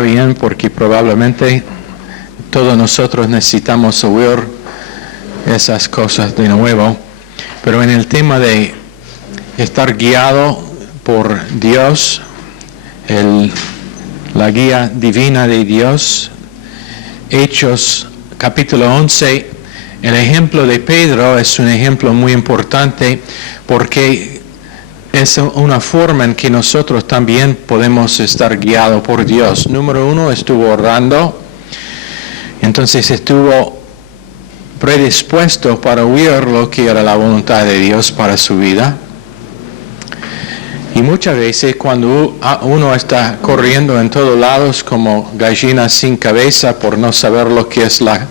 bien, porque probablemente todos nosotros necesitamos oír esas cosas de nuevo, pero en el tema de estar guiado por Dios, la guía divina de Dios, Hechos capítulo 11, el ejemplo de Pedro es un ejemplo muy importante porque es una forma en que nosotros también podemos estar guiados por Dios. Número uno, estuvo orando, entonces estuvo predispuesto para oír lo que era la voluntad de Dios para su vida. Y muchas veces cuando uno está corriendo en todos lados como gallina sin cabeza por no saber lo que es la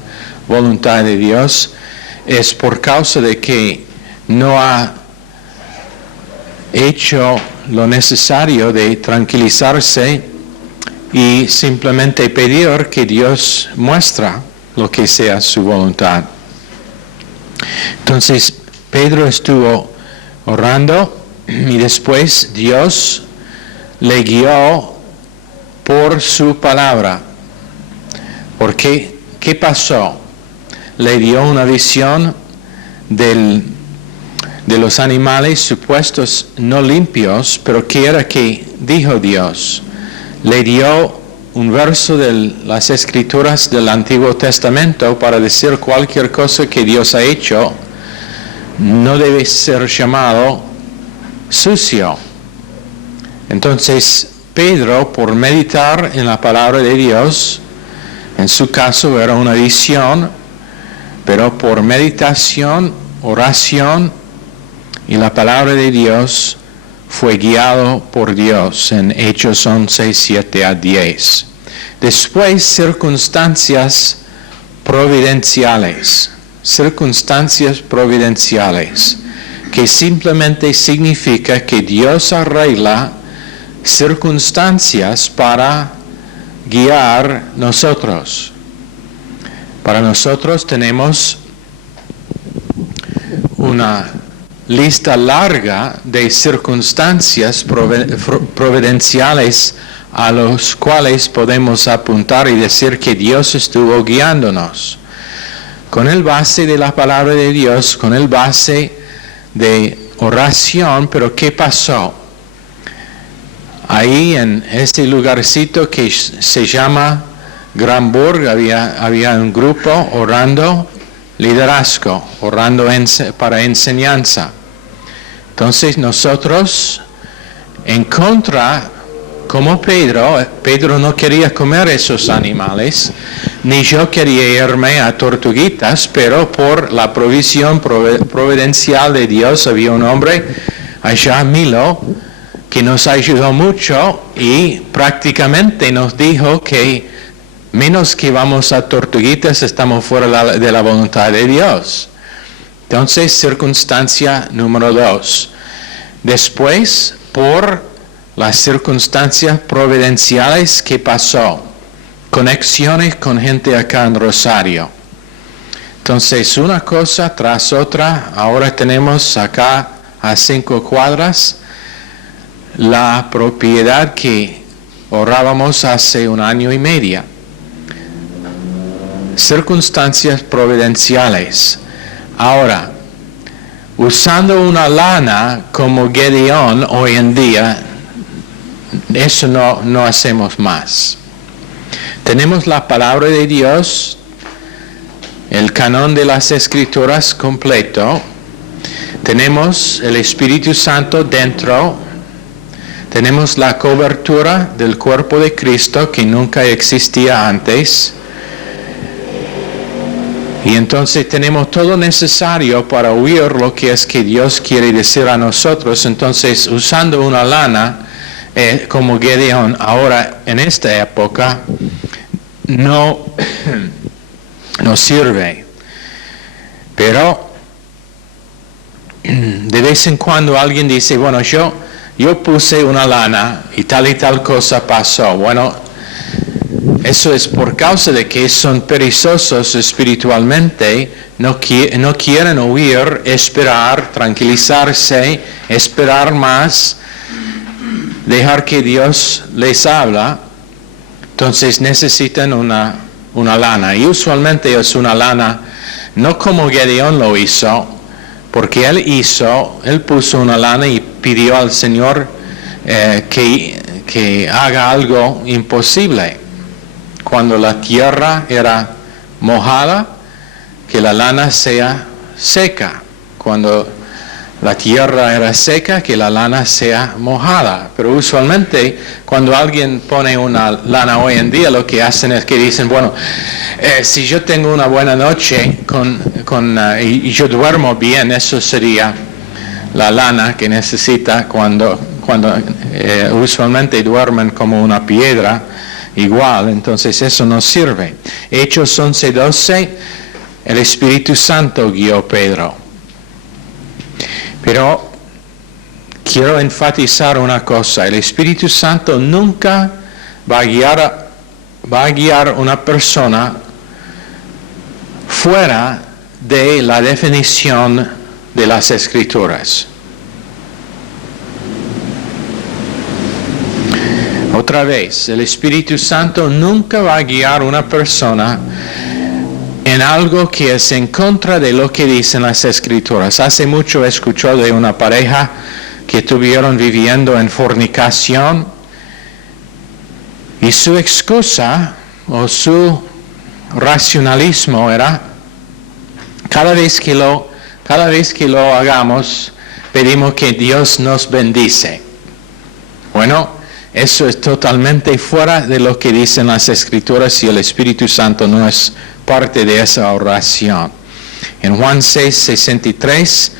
voluntad de Dios, es por causa de que no ha hecho lo necesario de tranquilizarse y simplemente pedir que Dios muestre lo que sea su voluntad. Entonces Pedro estuvo orando y después Dios le guió por su palabra. ¿Por qué? ¿Qué pasó? Le dio una visión de los animales supuestos no limpios, pero ¿qué era que dijo Dios? Le dio un verso de las Escrituras del Antiguo Testamento para decir cualquier cosa que Dios ha hecho no debe ser llamado sucio. Entonces Pedro, por meditar en la palabra de Dios, en su caso era una visión, pero por meditación, oración y la palabra de Dios, fue guiado por Dios en Hechos 11, 7 a 10. Después, circunstancias providenciales, que simplemente significa que Dios arregla circunstancias para guiar nosotros. Para nosotros tenemos una lista larga de circunstancias providenciales a los cuales podemos apuntar y decir que Dios estuvo guiándonos. Con el base de la palabra de Dios, con el base de oración, pero ¿qué pasó? Ahí en este lugarcito que se llama Granburg había un grupo orando liderazgo, orando para enseñanza. Entonces nosotros, en contra, como Pedro no quería comer esos animales, ni yo quería irme a Tortuguitas, pero por la provisión providencial de Dios había un hombre allá, Milo, que nos ayudó mucho y prácticamente nos dijo que menos que vamos a Tortuguitas estamos fuera de la voluntad de Dios. Entonces, circunstancia número 2. Después, por las circunstancias providenciales que pasó, conexiones con gente acá en Rosario. Entonces, una cosa tras otra, ahora tenemos acá a 5 cuadras la propiedad que orábamos hace 1 año y medio. Circunstancias providenciales. Ahora, usando una lana como Gedeón hoy en día, eso no hacemos más. Tenemos la palabra de Dios, el canon de las Escrituras completo, tenemos el Espíritu Santo dentro, tenemos la cobertura del cuerpo de Cristo que nunca existía antes, y entonces tenemos todo necesario para oír lo que es que Dios quiere decir a nosotros. Entonces, usando una lana como Gedeón, ahora en esta época, no sirve. Pero de vez en cuando alguien dice, bueno, yo puse una lana y tal cosa pasó. Bueno, eso es por causa de que son perezosos espiritualmente, no quieren oír, esperar, tranquilizarse, esperar más, dejar que Dios les habla. Entonces necesitan una lana. Y usualmente es una lana, no como Gedeón lo hizo, porque él puso una lana y pidió al Señor que haga algo imposible. Cuando la tierra era mojada, que la lana sea seca. Cuando la tierra era seca, que la lana sea mojada. Pero usualmente cuando alguien pone una lana hoy en día, lo que hacen es que dicen, bueno, si yo tengo una buena noche y yo duermo bien, eso sería la lana que necesita cuando usualmente duermen como una piedra igual. Entonces eso no sirve. Hechos 11:12, el Espíritu Santo guió Pedro. Pero quiero enfatizar una cosa, el Espíritu Santo nunca va a guiar una persona fuera de la definición de las Escrituras. Otra vez, el Espíritu Santo nunca va a guiar una persona en algo que es en contra de lo que dicen las Escrituras. Hace mucho escuché de una pareja que estuvieron viviendo en fornicación y su excusa o su racionalismo era cada vez que lo hagamos pedimos que Dios nos bendice. Bueno, eso es totalmente fuera de lo que dicen las Escrituras y el Espíritu Santo no es parte de esa oración. En Juan 6:63,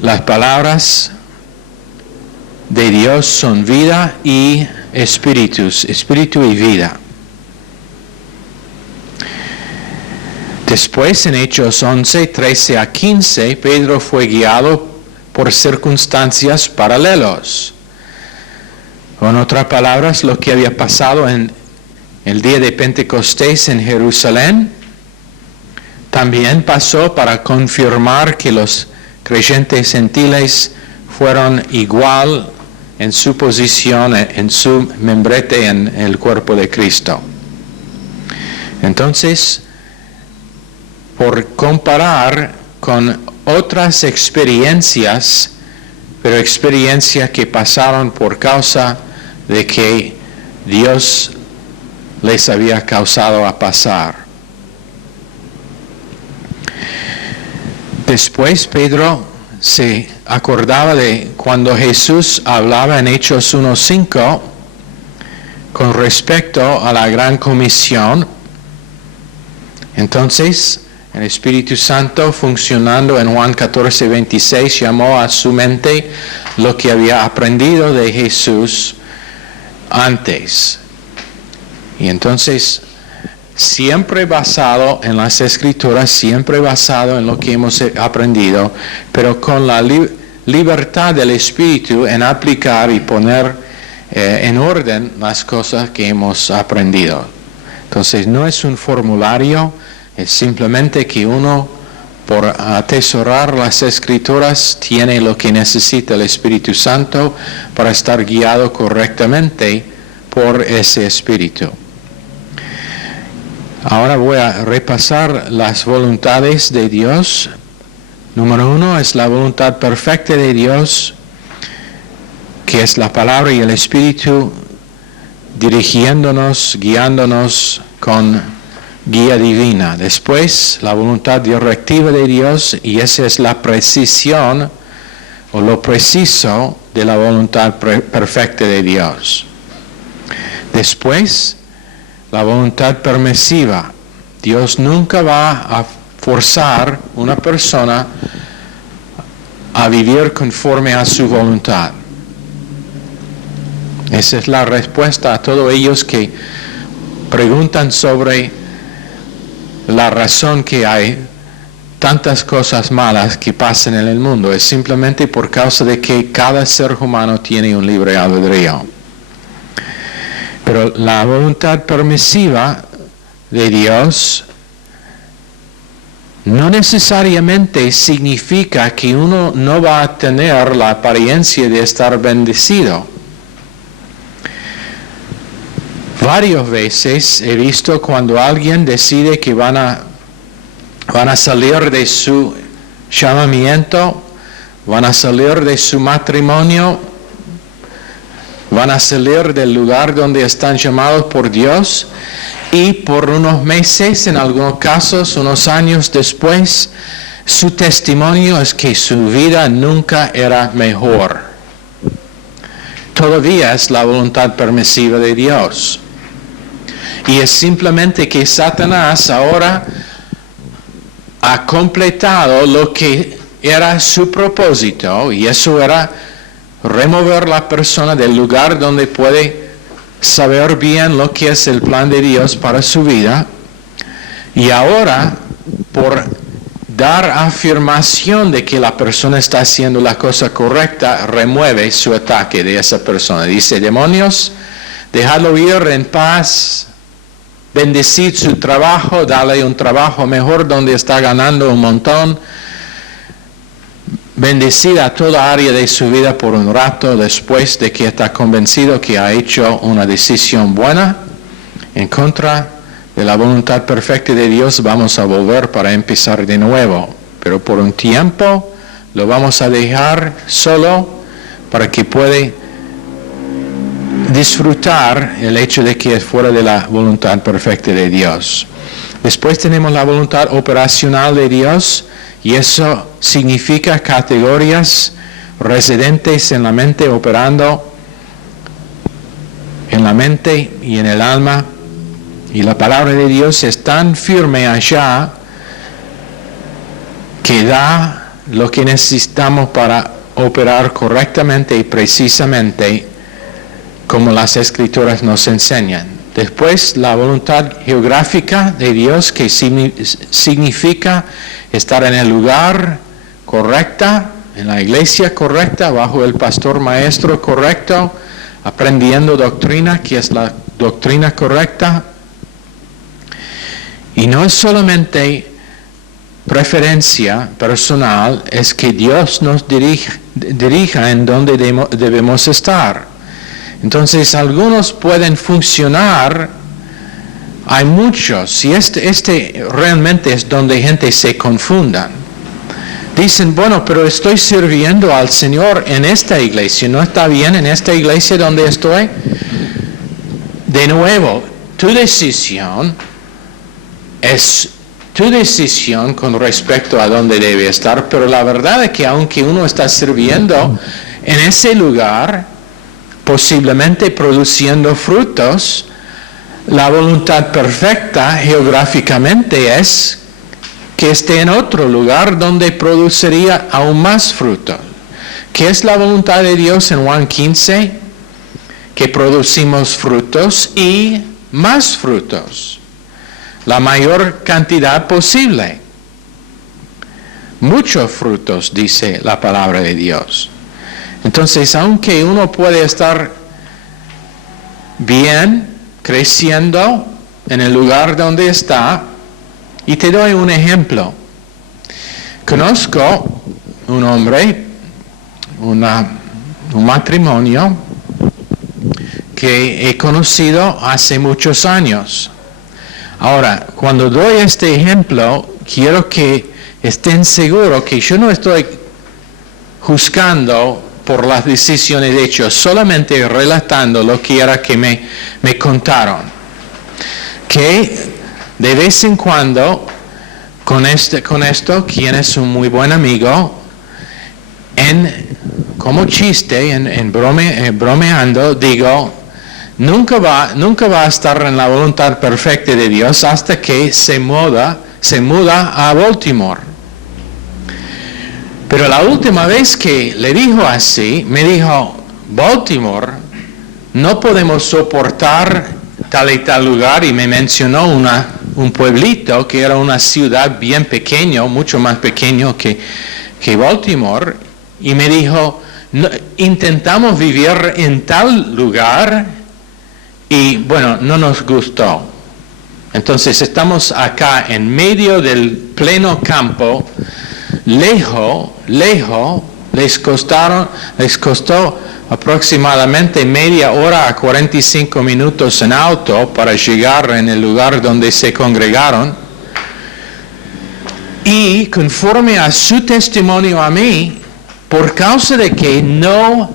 las palabras de Dios son vida y espíritu y vida. Después, en Hechos 11:13-15, Pedro fue guiado por circunstancias paralelas. Con otras palabras, lo que había pasado en el día de Pentecostés en Jerusalén, también pasó para confirmar que los creyentes gentiles fueron igual en su posición, en su membrete en el cuerpo de Cristo. Entonces, por comparar con otras experiencias, pero experiencias que pasaron por causa de que Dios les había causado a pasar. Después Pedro se acordaba de cuando Jesús hablaba en Hechos 1:5 con respecto a la gran comisión. Entonces, el Espíritu Santo, funcionando en Juan 14:26, llamó a su mente lo que había aprendido de Jesús antes. Y entonces, siempre basado en las Escrituras, siempre basado en lo que hemos aprendido, pero con la libertad del Espíritu en aplicar y poner en orden las cosas que hemos aprendido. Entonces, no es un formulario, es simplemente que uno, por atesorar las Escrituras, tiene lo que necesita el Espíritu Santo para estar guiado correctamente por ese Espíritu. Ahora voy a repasar las voluntades de Dios. Número 1 es la voluntad perfecta de Dios, que es la palabra y el Espíritu dirigiéndonos, guiándonos con guía divina. Después, la voluntad directiva de Dios, y esa es la precisión o lo preciso de la voluntad perfecta de Dios. Después, la voluntad permisiva. Dios nunca va a forzar a una persona a vivir conforme a su voluntad. Esa es la respuesta a todos ellos que preguntan sobre la razón que hay tantas cosas malas que pasan en el mundo. Es simplemente por causa de que cada ser humano tiene un libre albedrío. Pero la voluntad permisiva de Dios no necesariamente significa que uno no va a tener la apariencia de estar bendecido. Varias veces he visto cuando alguien decide que van a salir de su llamamiento, van a salir de su matrimonio, van a salir del lugar donde están llamados por Dios, y por unos meses, en algunos casos, unos años después, su testimonio es que su vida nunca era mejor. Todavía es la voluntad permisiva de Dios. Y es simplemente que Satanás ahora ha completado lo que era su propósito, y eso era remover a la persona del lugar donde puede saber bien lo que es el plan de Dios para su vida. Y ahora, por dar afirmación de que la persona está haciendo la cosa correcta, remueve su ataque de esa persona. Dice: demonios, déjalo ir en paz. Bendecid su trabajo, dale un trabajo mejor donde está ganando un montón. Bendecid a toda área de su vida por un rato, después de que está convencido que ha hecho una decisión buena en contra de la voluntad perfecta de Dios. Vamos a volver para empezar de nuevo, pero por un tiempo lo vamos a dejar solo para que pueda disfrutar el hecho de que es fuera de la voluntad perfecta de Dios. Después tenemos la voluntad operacional de Dios, y eso significa categorías residentes en la mente, operando en la mente y en el alma. Y la palabra de Dios es tan firme allá que da lo que necesitamos para operar correctamente y precisamente como las Escrituras nos enseñan. Después, la voluntad geográfica de Dios, que significa estar en el lugar correcto, en la iglesia correcta, bajo el pastor maestro correcto, aprendiendo doctrina, que es la doctrina correcta. Y no es solamente preferencia personal, es que Dios nos dirija en donde debemos estar. Entonces, algunos pueden funcionar, hay muchos, y este realmente es donde gente se confunda. Dicen: bueno, pero estoy sirviendo al Señor en esta iglesia, ¿no está bien en esta iglesia donde estoy? De nuevo, tu decisión es tu decisión con respecto a dónde debe estar, pero la verdad es que aunque uno está sirviendo en ese lugar, posiblemente produciendo frutos, la voluntad perfecta geográficamente es que esté en otro lugar donde produciría aún más frutos. ¿Qué es la voluntad de Dios en Juan 15? Que producimos frutos y más frutos, la mayor cantidad posible. Muchos frutos, dice la palabra de Dios. Entonces, aunque uno puede estar bien, creciendo en el lugar donde está, y te doy un ejemplo. Conozco un hombre, un matrimonio que he conocido hace muchos años. Ahora, cuando doy este ejemplo, quiero que estén seguros que yo no estoy juzgando por las decisiones de ellos, solamente relatando lo que era que me contaron. Que de vez en cuando, con esto, quien es un muy buen amigo, como chiste, bromeando, digo: nunca va a estar en la voluntad perfecta de Dios hasta que se muda a Baltimore. Pero la última vez que le dijo así, me dijo: Baltimore, no podemos soportar tal y tal lugar, y me mencionó un pueblito que era una ciudad bien pequeño, mucho más pequeño que Baltimore, y me dijo: no, intentamos vivir en tal lugar y bueno, no nos gustó. Entonces estamos acá en medio del pleno campo, lejos, les costó aproximadamente media hora a 45 minutos en auto para llegar en el lugar donde se congregaron. Y conforme a su testimonio a mí, por causa de que no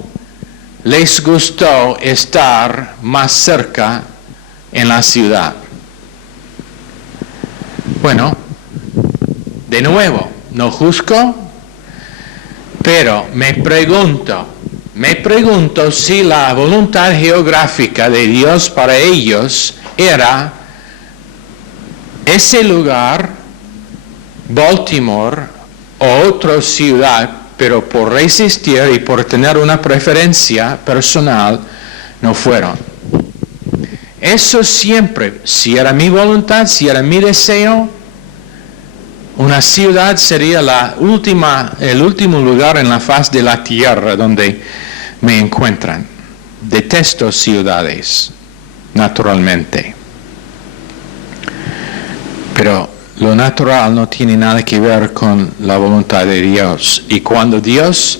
les gustó estar más cerca en la ciudad. Bueno, de nuevo, no juzgo, pero me pregunto si la voluntad geográfica de Dios para ellos era ese lugar, Baltimore o otra ciudad, pero por resistir y por tener una preferencia personal, no fueron. Eso siempre, si era mi voluntad, si era mi deseo, una ciudad sería el último lugar en la faz de la tierra donde me encuentran. Detesto ciudades, naturalmente. Pero lo natural no tiene nada que ver con la voluntad de Dios. Y cuando Dios,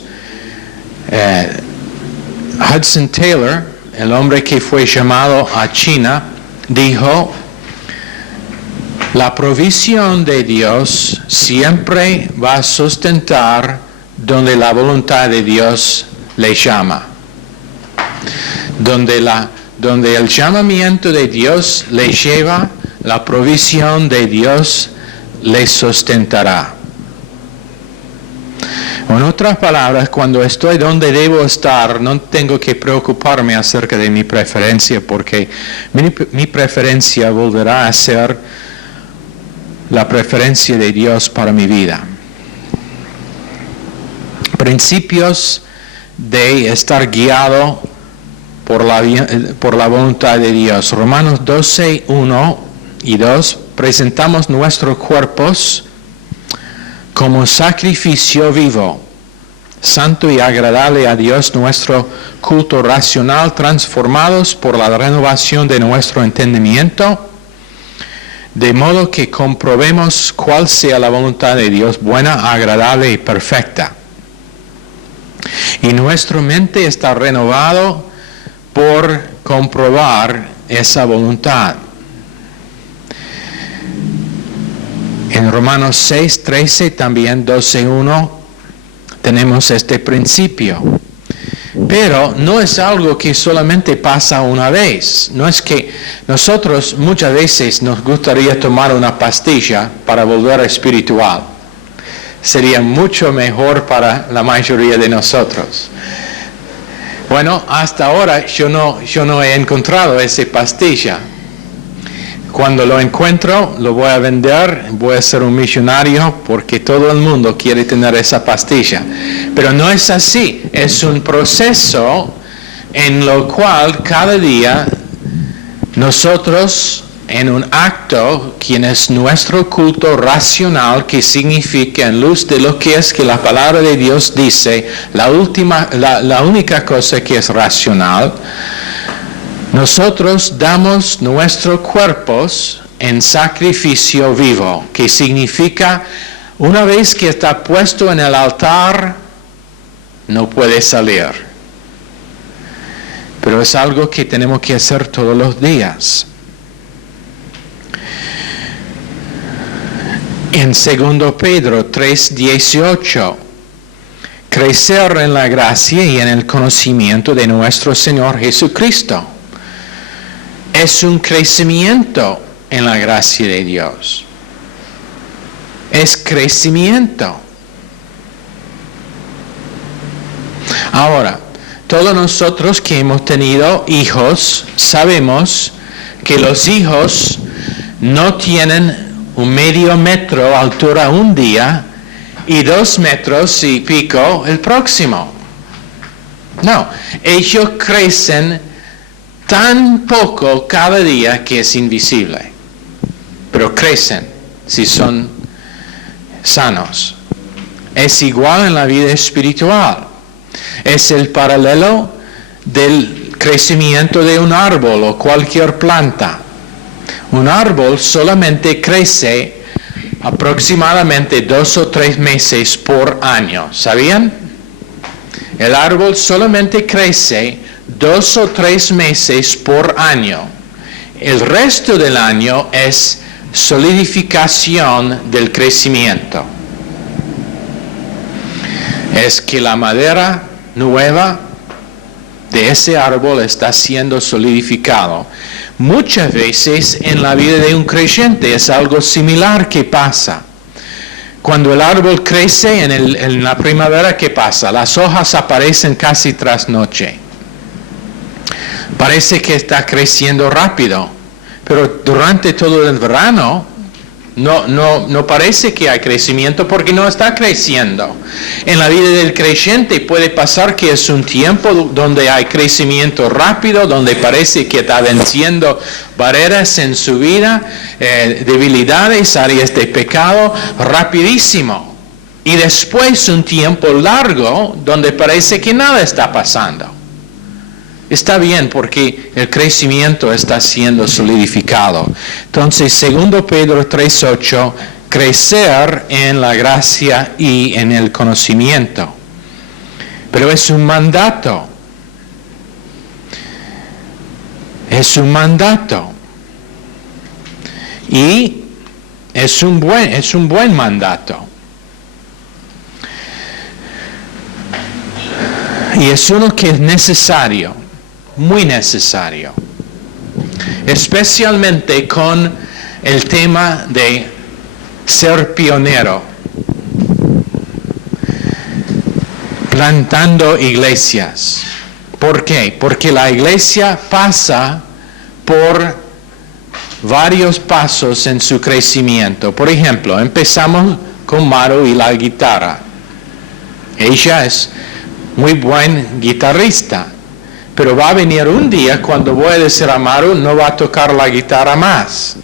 Hudson Taylor, el hombre que fue llamado a China, dijo, la provisión de Dios siempre va a sustentar donde la voluntad de Dios le llama. Donde el llamamiento de Dios le lleva, la provisión de Dios le sustentará. En otras palabras, cuando estoy donde debo estar, no tengo que preocuparme acerca de mi preferencia, porque mi preferencia volverá a ser la preferencia de Dios para mi vida. Principios de estar guiado por la voluntad de Dios. Romanos 12, 1 y 2, presentamos nuestros cuerpos como sacrificio vivo, santo y agradable a Dios, nuestro culto racional, transformados por la renovación de nuestro entendimiento, de modo que comprobemos cuál sea la voluntad de Dios, buena, agradable y perfecta. Y nuestra mente está renovado por comprobar esa voluntad. En Romanos 6, 13, también 12, 1, tenemos este principio. Pero no es algo que solamente pasa una vez. No es que nosotros muchas veces nos gustaría tomar una pastilla para volver espiritual. Sería mucho mejor para la mayoría de nosotros. Bueno, hasta ahora yo no he encontrado esa pastilla. Cuando lo encuentro, lo voy a vender, voy a ser un millonario porque todo el mundo quiere tener esa pastilla. Pero no es así, es un proceso en lo cual cada día nosotros, en un acto, quien es nuestro culto racional, que significa en luz de lo que es que la palabra de Dios dice, la única cosa que es racional, nosotros damos nuestros cuerpos en sacrificio vivo, que significa una vez que está puesto en el altar, no puede salir. Pero es algo que tenemos que hacer todos los días. En 2 Pedro 3:18, crecer en la gracia y en el conocimiento de nuestro Señor Jesucristo. Es un crecimiento en la gracia de Dios. Es crecimiento. Ahora, todos nosotros que hemos tenido hijos, sabemos que los hijos no tienen 1/2 metro de altura un día y 2 metros y pico el próximo. No, ellos crecen tan poco cada día que es invisible, pero crecen si son sanos. Es igual en la vida espiritual. Es el paralelo del crecimiento de un árbol o cualquier planta. Un árbol solamente crece aproximadamente 2 o 3 meses por año. ¿Sabían? El árbol solamente crece 2 o 3 meses por año. El resto del año es solidificación del crecimiento. Es que la madera nueva de ese árbol está siendo solidificado. Muchas veces en la vida de un creyente es algo similar que pasa. Cuando el árbol crece en la primavera, ¿qué pasa? Las hojas aparecen casi tras noche. Parece que está creciendo rápido, pero durante todo el verano no parece que hay crecimiento porque no está creciendo. En la vida del creyente puede pasar que es un tiempo donde hay crecimiento rápido, donde parece que está venciendo barreras en su vida, debilidades, áreas de pecado, rapidísimo. Y después un tiempo largo donde parece que nada está pasando. Está bien porque el crecimiento está siendo solidificado. Entonces, 2 Pedro 3:8, crecer en la gracia y en el conocimiento. Pero es un mandato. Es un mandato. Y es un buen mandato. Y es uno que es necesario. Muy necesario, especialmente con el tema de ser pionero, plantando iglesias. ¿Por qué? Porque la iglesia pasa por varios pasos en su crecimiento. Por ejemplo, empezamos con Maru y la guitarra. Ella es muy buen guitarrista. Pero va a venir un día cuando voy a decir a Maru, no va a tocar la guitarra más.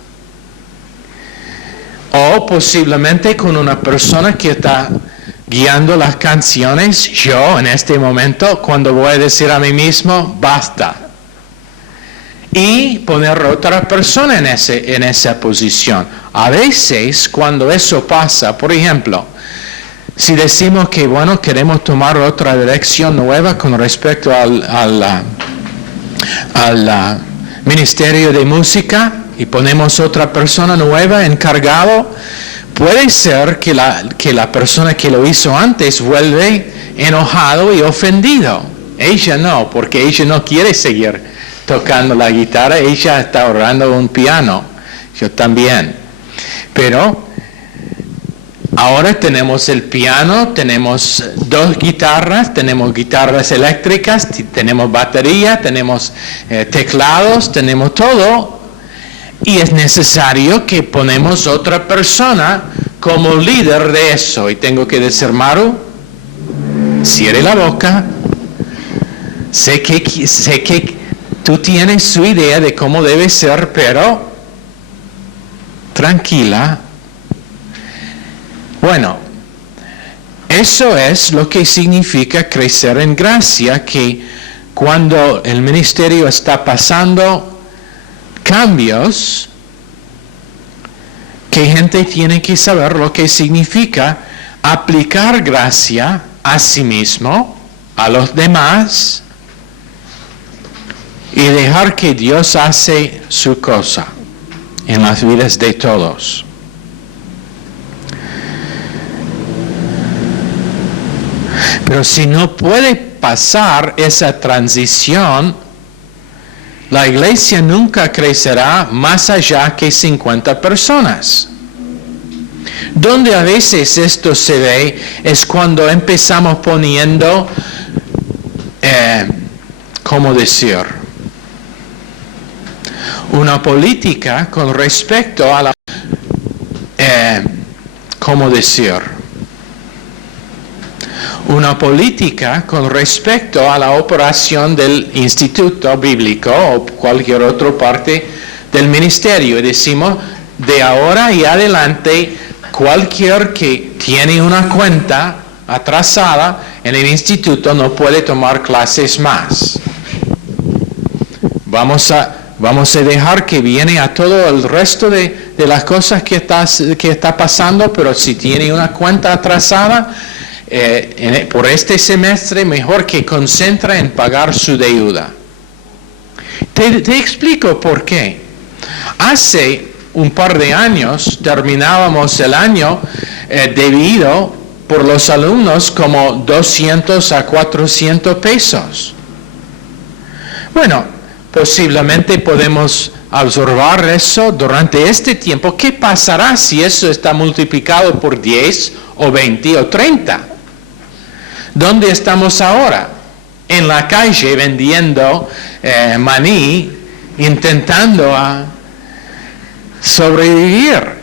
O posiblemente con una persona que está guiando las canciones, yo en este momento, cuando voy a decir a mí mismo, basta. Y poner a otra persona en esa posición. A veces, cuando eso pasa, por ejemplo, si decimos que, bueno, queremos tomar otra dirección nueva con respecto al ministerio de música y ponemos otra persona nueva encargado, puede ser que la persona que lo hizo antes vuelve enojado y ofendido. Ella no, porque ella no quiere seguir tocando la guitarra, ella está ahorrando un piano, yo también. Pero ahora tenemos el piano, tenemos 2 guitarras, tenemos guitarras eléctricas, tenemos batería, tenemos teclados, tenemos todo. Y es necesario que ponemos otra persona como líder de eso. Y tengo que decir, Maru, cierre la boca. Sé que tú tienes su idea de cómo debe ser, pero tranquila. Bueno, eso es lo que significa crecer en gracia, que cuando el ministerio está pasando cambios, que gente tiene que saber lo que significa aplicar gracia a sí mismo, a los demás, y dejar que Dios hace su cosa en las vidas de todos. Pero si no puede pasar esa transición, la iglesia nunca crecerá más allá que 50 personas. Donde a veces esto se ve es cuando empezamos poniendo, ¿cómo decir? Una política con respecto a la, ¿cómo decir? Una política con respecto a la operación del instituto bíblico o cualquier otra parte del ministerio. Y decimos, de ahora y adelante, cualquier que tiene una cuenta atrasada en el instituto no puede tomar clases más. Vamos a dejar que viene a todo el resto de las cosas que está pasando, pero si tiene una cuenta atrasada, por este semestre, mejor que concentre en pagar su deuda. Te explico por qué. Hace un par de años terminábamos el año debido por los alumnos como 200 a 400 pesos. Bueno, posiblemente podemos absorber eso durante este tiempo. ¿Qué pasará si eso está multiplicado por 10 o 20 o 30? ¿Dónde estamos ahora? En la calle vendiendo maní, intentando sobrevivir.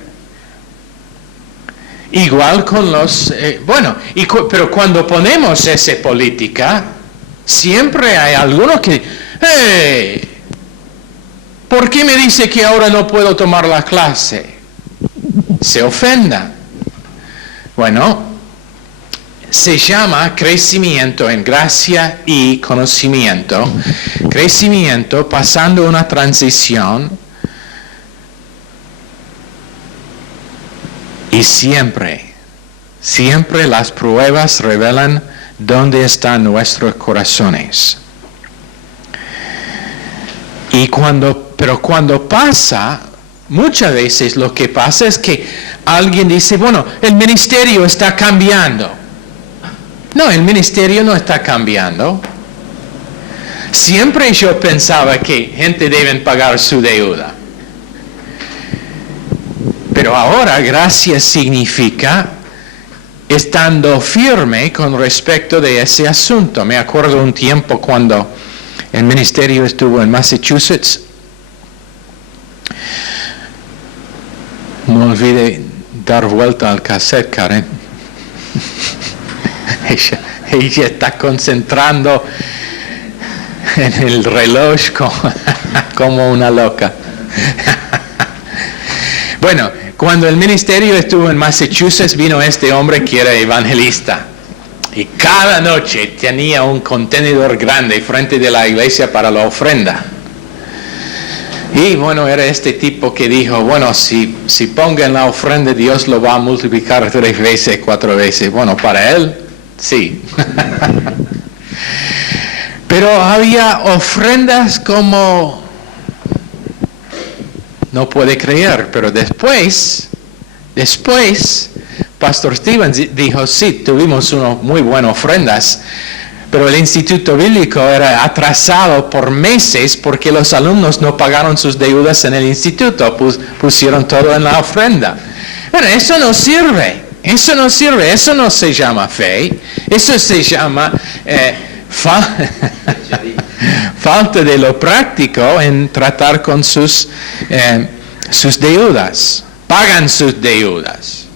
Igual con los... pero cuando ponemos esa política, siempre hay algunos que... ¡Hey! ¿Por qué me dice que ahora no puedo tomar la clase? Se ofenda. Bueno, se llama crecimiento en gracia y conocimiento. Crecimiento pasando una transición. Y siempre las pruebas revelan dónde están nuestros corazones. Pero cuando pasa, muchas veces lo que pasa es que alguien dice, bueno, el ministerio está cambiando. No, el ministerio no está cambiando. Siempre yo pensaba que gente debe pagar su deuda. Pero ahora gracia significa estando firme con respecto de ese asunto. Me acuerdo un tiempo cuando el ministerio estuvo en Massachusetts. No olvide dar vuelta al cassette, Karen. ella está concentrando en el reloj como una loca. Bueno, cuando el ministerio estuvo en Massachusetts, vino este hombre que era evangelista. Y cada noche tenía un contenedor grande frente de la iglesia para la ofrenda. Y bueno, era este tipo que dijo, bueno, si pongan la ofrenda, Dios lo va a multiplicar 3 veces, 4 veces. Bueno, para él, sí. Pero había ofrendas como... No puede creer, pero después, Pastor Stevens dijo, sí, tuvimos unas muy buenas ofrendas, pero el Instituto Bíblico era atrasado por meses porque los alumnos no pagaron sus deudas en el instituto, pusieron todo en la ofrenda. Bueno, eso no sirve, eso no se llama fe, eso se llama falta de lo práctico en tratar con sus deudas. Pagan sus deudas.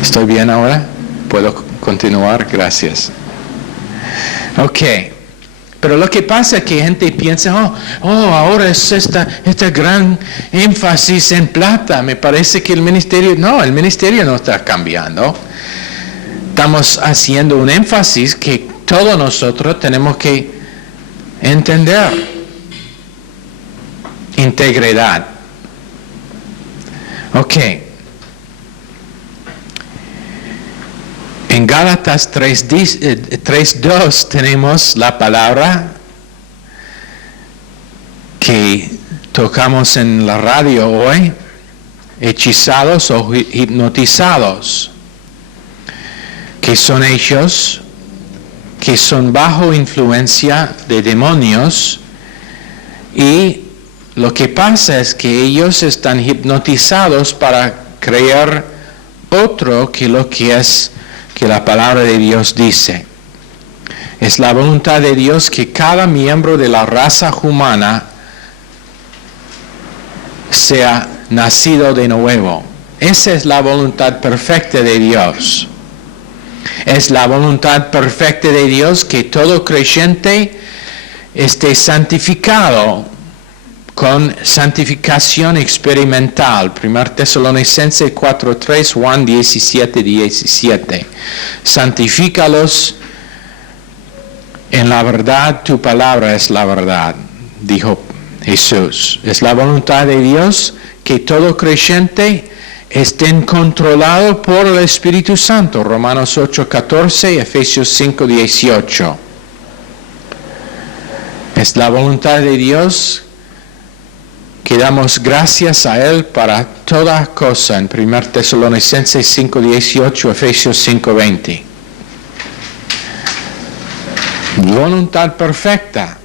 ¿Estoy bien ahora? ¿Puedo continuar? Gracias. Ok. Pero lo que pasa es que gente piensa, ahora es esta gran énfasis en plata. Me parece que el ministerio no está cambiando. Estamos haciendo un énfasis que todos nosotros tenemos que entender. Integridad. Ok. En Gálatas 3:2 tenemos la palabra que tocamos en la radio hoy, hechizados o hipnotizados, que son ellos que son bajo influencia de demonios, y lo que pasa es que ellos están hipnotizados para creer otro que lo que es que la palabra de Dios dice. Es la voluntad de Dios que cada miembro de la raza humana sea nacido de nuevo. Esa es la voluntad perfecta de Dios. Es la voluntad perfecta de Dios que todo creyente esté santificado con santificación experimental. 1 Tesalonicenses 4:3, Juan 17:17. Santifícalos en la verdad, tu palabra es la verdad, dijo Jesús. Es la voluntad de Dios que todo creyente esté controlado por el Espíritu Santo. Romanos 8:14, Efesios 5:18. Es la voluntad de Dios que damos gracias a Él para toda cosa, en 1 Tesalonicenses 5:18, Efesios 5:20. Voluntad perfecta,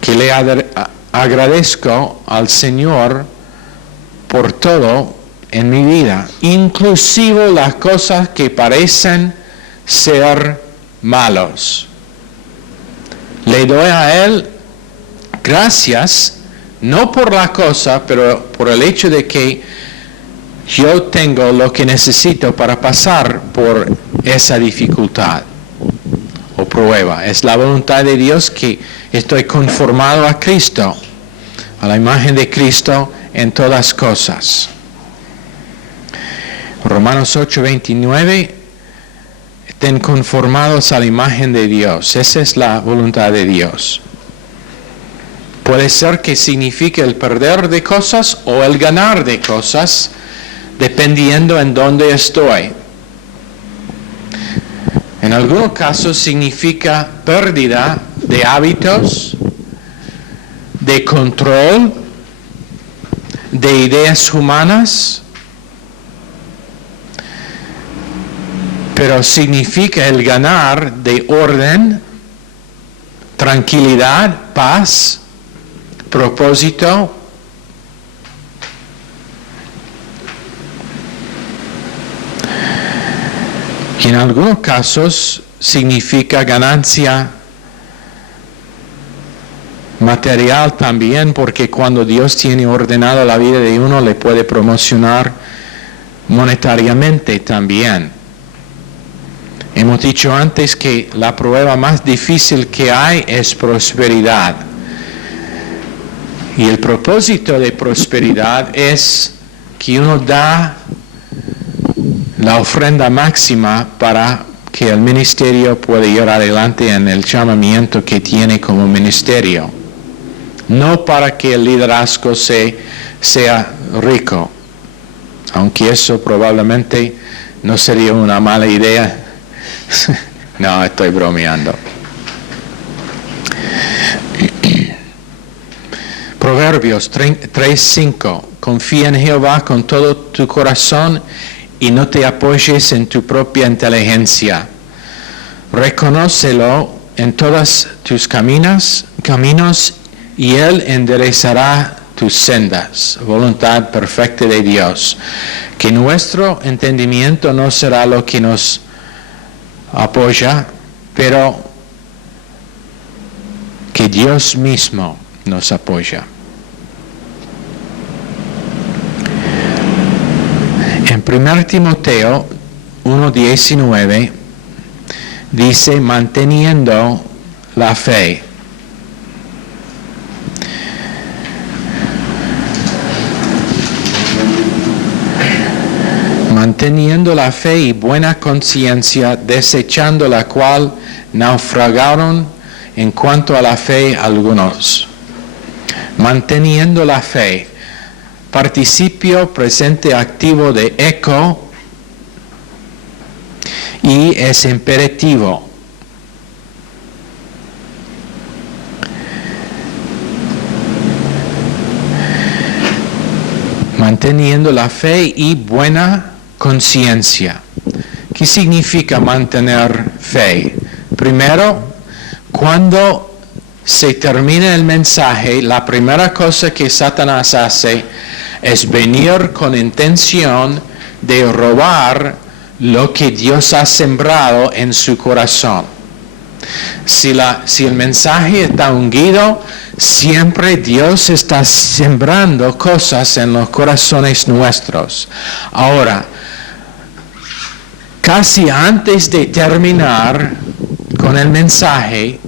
que le agradezco al Señor por todo en mi vida, inclusive las cosas que parecen ser malos. Le doy a Él gracias, no por la cosa, pero por el hecho de que yo tengo lo que necesito para pasar por esa dificultad o prueba. Es la voluntad de Dios que estoy conformado a Cristo, a la imagen de Cristo en todas cosas. Romanos 8:29, estén conformados a la imagen de Dios. Esa es la voluntad de Dios. Puede ser que signifique el perder de cosas o el ganar de cosas, dependiendo en dónde estoy. En algunos casos significa pérdida de hábitos, de control, de ideas humanas, pero significa el ganar de orden, tranquilidad, paz, propósito. Y en algunos casos significa ganancia material también, porque cuando Dios tiene ordenado la vida de uno, le puede promocionar monetariamente también. Hemos dicho antes que la prueba más difícil que hay es prosperidad. Y el propósito de prosperidad es que uno da la ofrenda máxima para que el ministerio pueda ir adelante en el llamamiento que tiene como ministerio. No para que el liderazgo sea rico, aunque eso probablemente no sería una mala idea. No, estoy bromeando. Proverbios 3:5. Confía en Jehová con todo tu corazón y no te apoyes en tu propia inteligencia. Reconócelo en todas tus caminos y Él enderezará tus sendas. Voluntad perfecta de Dios. Que nuestro entendimiento no será lo que nos apoya, pero que Dios mismo nos apoya. En 1 Timoteo 1:19 dice manteniendo la fe. Manteniendo la fe y buena conciencia, desechando la cual naufragaron en cuanto a la fe algunos. Manteniendo la fe. Participio presente activo de eco y es imperativo. Manteniendo la fe y buena conciencia. ¿Qué significa mantener fe? Primero, cuando se termina el mensaje, la primera cosa que Satanás hace es venir con intención de robar lo que Dios ha sembrado en su corazón. Si el mensaje está ungido, siempre Dios está sembrando cosas en los corazones nuestros. Ahora, casi antes de terminar con el mensaje,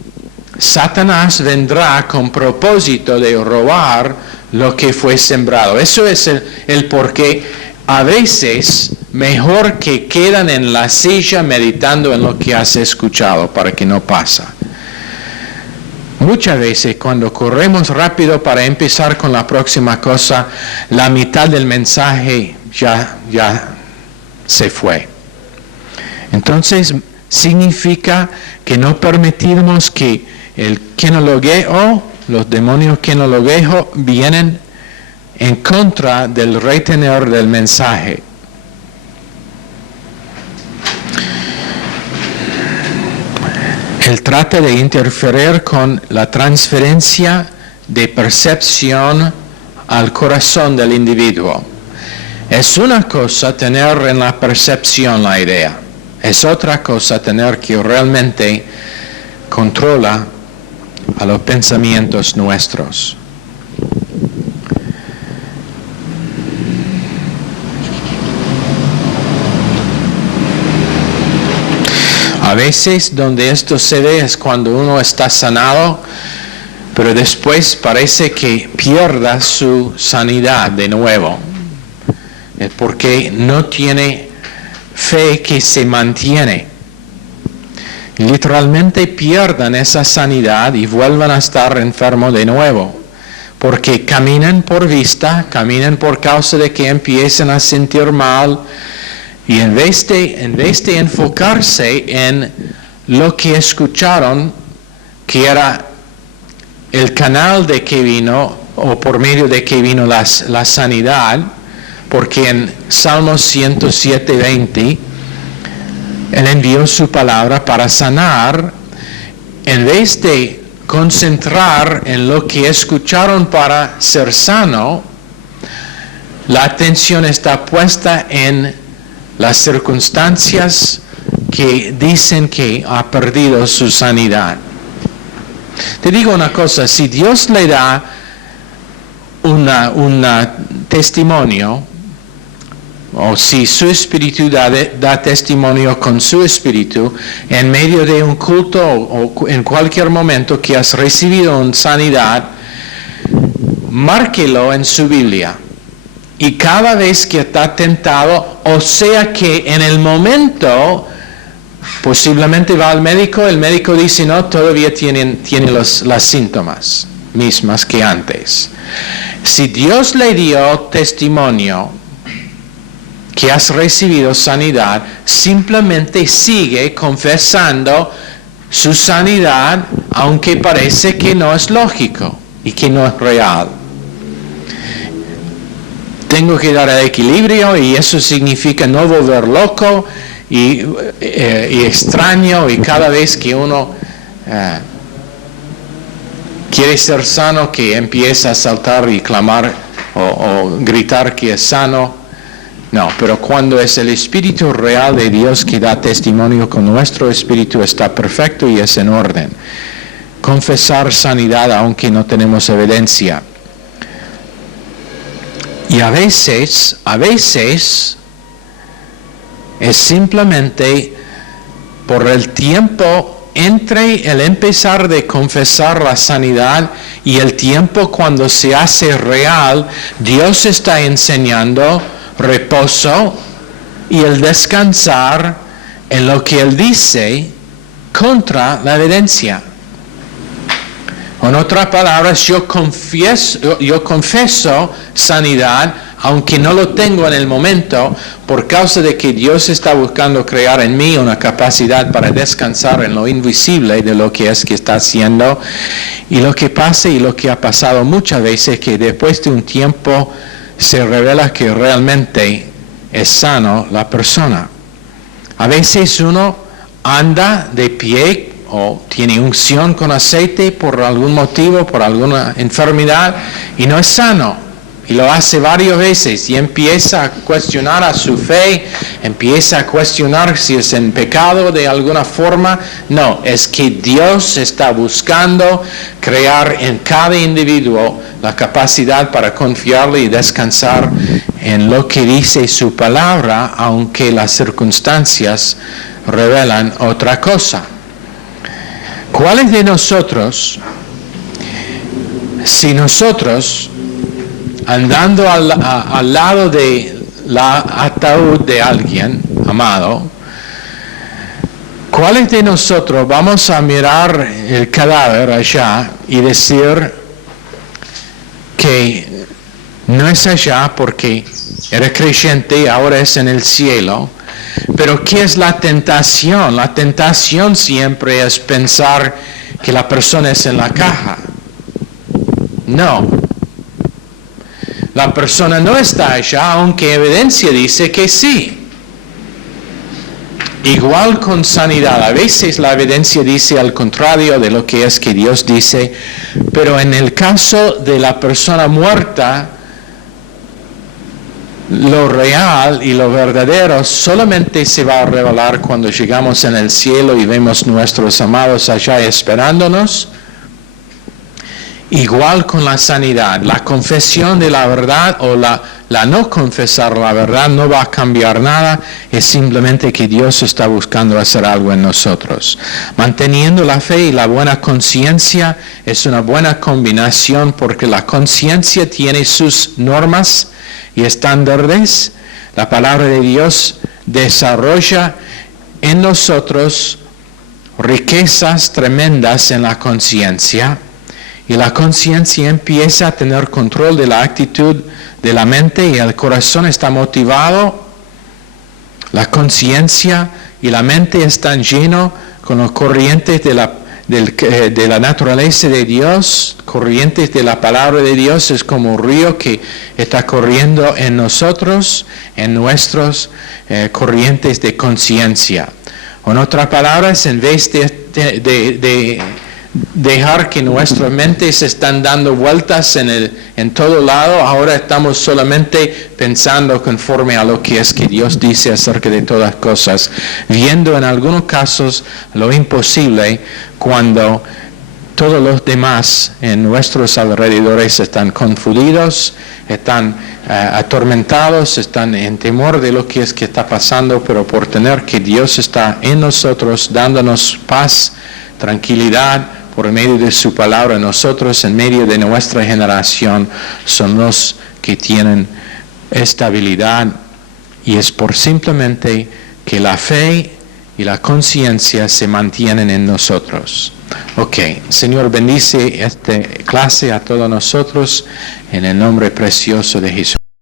Satanás vendrá con propósito de robar lo que fue sembrado. Eso es el porqué. A veces mejor que quedan en la silla meditando en lo que has escuchado para que no pasa. Muchas veces cuando corremos rápido para empezar con la próxima cosa, la mitad del mensaje ya se fue. Entonces significa que no permitimos que el kenologeo, los demonios kenologeo, vienen en contra del retener del mensaje. Él trata de interferir con la transferencia de percepción al corazón del individuo. Es una cosa tener en la percepción la idea. Es otra cosa tener que realmente controla a los pensamientos nuestros. A veces donde esto se ve es cuando uno está sanado, pero después parece que pierda su sanidad de nuevo. Es porque no tiene fe que se mantiene. Literalmente pierdan esa sanidad y vuelvan a estar enfermos de nuevo. Porque caminan por vista, caminan por causa de que empiezan a sentir mal. Y en vez de enfocarse en lo que escucharon, que era el canal de que vino, o por medio de que vino la sanidad, porque en Salmos 107, 20, Él envió su palabra para sanar, en vez de concentrar en lo que escucharon para ser sano, la atención está puesta en las circunstancias que dicen que ha perdido su sanidad. Te digo una cosa, si Dios le da un testimonio, o si su espíritu da testimonio con su espíritu, en medio de un culto o en cualquier momento que has recibido una sanidad, márquelo en su Biblia. Y cada vez que está tentado, o sea que en el momento, posiblemente va al médico, el médico dice, no, todavía tiene las síntomas mismas que antes. Si Dios le dio testimonio que has recibido sanidad, simplemente sigue confesando su sanidad, aunque parece que no es lógico y que no es real. Tengo que dar el equilibrio y eso significa no volver loco y extraño, y cada vez que uno quiere ser sano, que empieza a saltar y clamar o gritar que es sano. No, pero cuando es el Espíritu real de Dios que da testimonio con nuestro espíritu, está perfecto y es en orden. Confesar sanidad aunque no tenemos evidencia. Y a veces es simplemente por el tiempo entre el empezar de confesar la sanidad y el tiempo cuando se hace real. Dios está enseñando reposo y el descansar en lo que Él dice contra la evidencia. En otras palabras, yo confeso sanidad, aunque no lo tengo en el momento, por causa de que Dios está buscando crear en mí una capacidad para descansar en lo invisible de lo que es que está haciendo. Y lo que pasa y lo que ha pasado muchas veces, que después de un tiempo se revela que realmente es sano la persona. A veces uno anda de pie o tiene unción con aceite por algún motivo, por alguna enfermedad, y no es sano. Y lo hace varias veces y empieza a cuestionar a su fe, empieza a cuestionar si es en pecado de alguna forma. No, es que Dios está buscando crear en cada individuo la capacidad para confiarle y descansar en lo que dice su palabra, aunque las circunstancias revelan otra cosa. ¿Cuáles de nosotros, si nosotros, andando al lado de la ataúd de alguien amado, ¿Cuáles de nosotros vamos a mirar el cadáver allá y decir que no es allá porque era creyente y ahora es en el cielo? Pero ¿qué es la tentación? La tentación siempre es pensar que la persona es en la caja. No. La persona no está allá, aunque evidencia dice que sí. Igual con sanidad. A veces la evidencia dice al contrario de lo que es que Dios dice, pero en el caso de la persona muerta, lo real y lo verdadero solamente se va a revelar cuando llegamos en el cielo y vemos nuestros amados allá esperándonos. Igual con la sanidad, la confesión de la verdad o la no confesar la verdad no va a cambiar nada, es simplemente que Dios está buscando hacer algo en nosotros. Manteniendo la fe y la buena conciencia es una buena combinación porque la conciencia tiene sus normas y estándares. La palabra de Dios desarrolla en nosotros riquezas tremendas en la conciencia. Y la conciencia empieza a tener control de la actitud de la mente y el corazón está motivado. La conciencia y la mente están llenos con los corrientes de la naturaleza de Dios, corrientes de la palabra de Dios. Es como un río que está corriendo en nosotros, en nuestros corrientes de conciencia. En otras palabras, en vez de dejar que nuestras mentes están dando vueltas en todo lado, ahora estamos solamente pensando conforme a lo que es que Dios dice acerca de todas cosas, viendo en algunos casos lo imposible cuando todos los demás en nuestros alrededores están confundidos, están atormentados, están en temor de lo que es que está pasando, pero por tener que Dios está en nosotros, dándonos paz, tranquilidad, por medio de su palabra, nosotros en medio de nuestra generación son los que tienen estabilidad y es por simplemente que la fe y la conciencia se mantienen en nosotros. Ok, Señor, bendice esta clase a todos nosotros en el nombre precioso de Jesús.